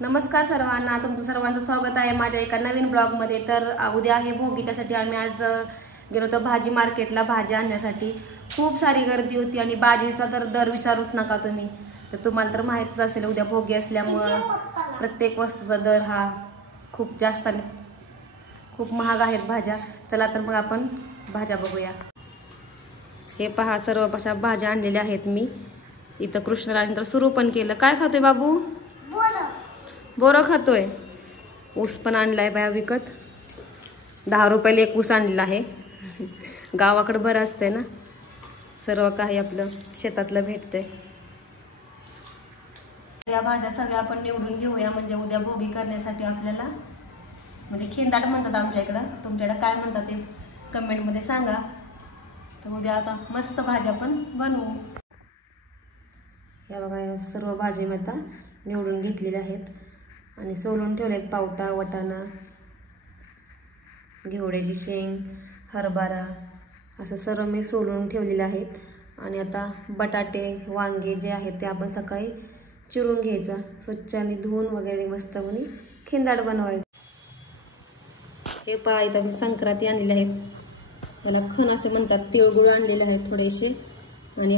नमस्कार सर्वांना, तुमचं सर्वांचं स्वागत आहे माझ्या एका नवीन ब्लॉगमध्ये। तर उद्या आहे भोगी, त्यासाठी आम्ही आज गेलो होतो भाजी मार्केटला भाजी आणण्यासाठी। खूप सारी गर्दी होती आणि भाजीचा तर दर विचारूच नका तुम्ही। तर तुम्हाला तर माहितीच असेल उद्या भोगी असल्यामुळे प्रत्येक वस्तूचा दर हा खूप जास्त आणि खूप महाग आहेत भाज्या। चला तर मग आपण भाज्या बघूया। हे पहा, सर्व अशा भाज्या आणलेल्या आहेत मी इथं। कृष्णराज तर सुरू पण केलं। काय खातोय बाबू? बोरं खातोय। ऊस पण आणलाय बाया विकत, 10 रुपयाला एक ऊस आणलेला आहे। गावाकडे बरं असतंय ना, सर्व काही आपलं शेतातलं भेटतंय। या भाज्या सगळ्या आपण निवडून घेऊया, म्हणजे उद्या भोगी करण्यासाठी आपल्याला, म्हणजे खिंदाट म्हणतात आमच्या इकडं, तुमच्याकडे काय म्हणतात ते कमेंटमध्ये सांगा। तर उद्या आता मस्त भाज्या पण बनवू। या बघा, या सर्व भाज्या मी आता निवडून घेतलेल्या आहेत आणि सोलून ठेवलेत। पावटा, वटाणा, घेवड्याची शेंग, हरभरा असं सर्व मी सोलून ठेवलेले आहेत। आणि आता बटाटे, वांगे जे आहेत ते आपण सकाळी चिरून घ्यायचं, स्वच्छ आणि धुवून वगैरे मस्त म्हणे खिंदाट बनवायचं। हे पहा, इथं मी संक्रांती आणलेले आहेत, त्याला खण असे म्हणतात। तिळगुळ आणलेले आहेत थोडेसे आणि